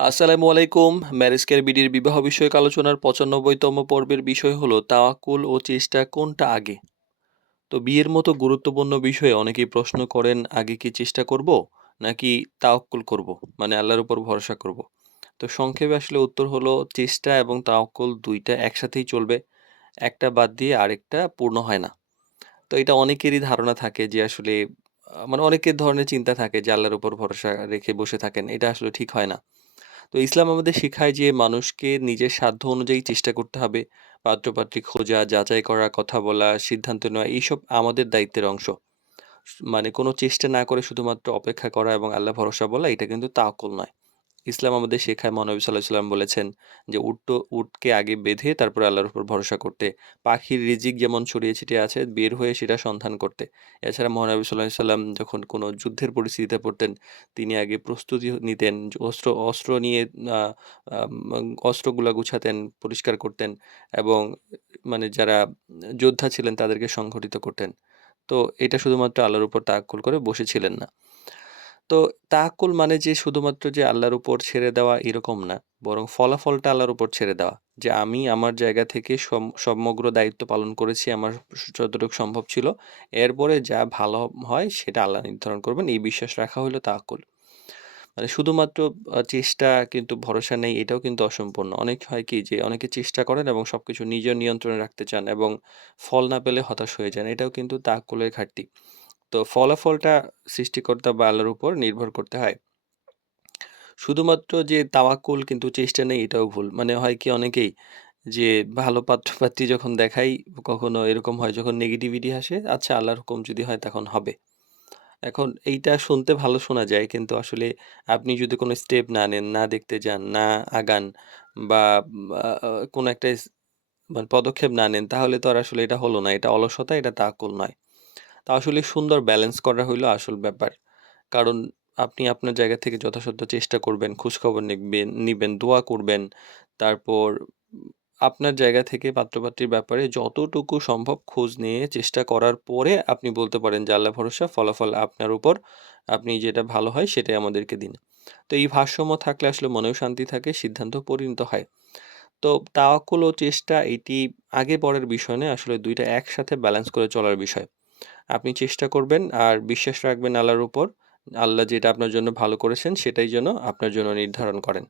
আসসালামু আলাইকুম। Marriage car বিডির বিবাহ বিষয়ক আলোচনার ৯৫তম পর্বের বিষয় হলো তাওয়াক্কুল ও চেষ্টা কোনটা আগে? তো বিয়ের মতো গুরুত্বপূর্ণ বিষয়ে অনেকেই প্রশ্ন করেন আগে কি চেষ্টা করব নাকি তাওয়াক্কুল করব? মানে আল্লাহর উপর ভরসা করব। তো সংক্ষেপে আসলে উত্তর হলো চেষ্টা এবং তাওয়াক্কুল ২ টা একসাথেই চলবে। একটা বাদ দিয়ে আরেকটা পূর্ণ হয় না। তো এটা অনেকেরই ধারণা থাকে যে আসলে মানে অনেকের ধরনের চিন্তা থাকে যে আল্লাহর উপর ভরসা রেখে বসে থাকেন। এটা আসলে ঠিক হয় না। তো ইসলাম আমাদের শিখায় যে মানুষকে নিজের সাধ্য অনুযায়ী চেষ্টা করতে হবে। পাত্রপাত্রী খোঁজা, যাচাই করা, কথা বলা, সিদ্ধান্ত নেওয়া এইসব আমাদের দায়িত্বের অংশ। মানে কোনো চেষ্টা না করে শুধুমাত্র অপেক্ষা করা এবং আল্লাহ ভরসা বলা এটা কিন্তু তাওয়াক্কুল নয়। ইসলাম আমাদের শেখায় মহানবী সাল্লাল্লাহু আলাইহি সাল্লাম বলেছেন যে উটকে আগে বেঁধে তারপরে আল্লাহর উপর ভরসা করতে। পাখির রিজিক যেমন ছড়িয়ে ছিটিয়ে আছে বের হয়ে সেটা সন্ধান করতে। এছাড়া মহানবী সাল্লাল্লাহু আলাইহি সাল্লাম যখন কোনো যুদ্ধের পরিস্থিতিতে পড়তেন তিনি আগে প্রস্তুতি নিতেন। অস্ত্র নিয়ে আ আম অস্ত্রগুলা গুছাতেন, পরিষ্কার করতেন এবং মানে যারা যোদ্ধা ছিলেন তাদেরকে সংগঠিত করতেন। তো এটা শুধুমাত্র আল্লাহর উপর তাওয়াক্কুল করে বসেছিলেন না। তো তাওয়াক্কুল মানে যে শুধুমাত্র যে আল্লাহর উপর ছেড়ে দেওয়া এরকম না। বরং ফলাফলটা আল্লাহর উপর ছেড়ে দেওয়া। যে আমি আমার জায়গা থেকে সমগ্র দায়িত্ব পালন করেছি আমার যতটুকু সম্ভব ছিল। এরপরে যা ভালো হয় সেটা আল্লাহ নির্ধারণ করবেন। এই বিশ্বাস রাখা হইল তাওয়াক্কুল। মানে শুধুমাত্র চেষ্টা কিন্তু ভরসা নেই এটাও কিন্তু অসম্পূর্ণ। অনেক হয় কি যে অনেকে চেষ্টা করেন এবং সবকিছু নিজের নিয়ন্ত্রণে রাখতে চান এবং ফল না পেলে হতাশ হয়ে যান। এটাও কিন্তু তাওয়াক্কুলের ঘাটতি। তো ফলাফলটা সৃষ্টিকর্তা বা আল্লাহর উপর নির্ভর করতে হয়। শুধুমাত্র যে তাওয়াক্কুল কিন্তু চেষ্টা নেই এটাও ভুল। মানে হয় কি অনেকেই যে ভালো পাত্র-পাত্রী যখন দেখাই কখনো এরকম হয় যখন নেগেটিভিটি আসে, আচ্ছা আল্লাহর হুকুম যদি হয় তখন হবে। এখন এইটা শুনতে ভালো শোনা যায় কিন্তু আসলে আপনি যদি কোনো স্টেপ না নেন, না দেখতে যান, না আগান বা আ আ কোনো একটা মানে পদক্ষেপ না নেন তাহলে তো আর আসলে এটা হলো না। এটা অলসতা, এটা তাওয়াক্কুল নয়। তা আসলে সুন্দর ব্যালেন্স করা হইলো আসল ব্যাপার। কারণ আপনি আপনার জায়গা থেকে যথাসাধ্য চেষ্টা করবেন, খোঁজখবর নিবেন, দোয়া করবেন। তারপর আপনার জায়গা থেকে পাত্র-পাত্রীর ব্যাপারে যতটুকু সম্ভব খোঁজ নিয়ে চেষ্টা করার পরে আপনি বলতে পারেন যে আল্লাহ ভরসা, ফলাফল আপনার উপর। আপনি যেটা ভালো হয় সেটাই আমাদেরকে দিন। তো এই ভারসাম্য থাকলে আসলে মনেও শান্তি থাকে, সিদ্ধান্ত পরিণত হয়। তো তাওয়াক্কুল ও চেষ্টা এটি আগে পরের বিষয় নয়, আসলে ২ টা একসাথে ব্যালেন্স করে চলার বিষয়। আপনি চেষ্টা করবেন আর বিশ্বাস রাখবেন আল্লাহর উপর। আল্লাহ যেটা আপনার জন্য ভালো করেছেন সেটাই যেন আপনার জন্য নির্ধারণ করেন।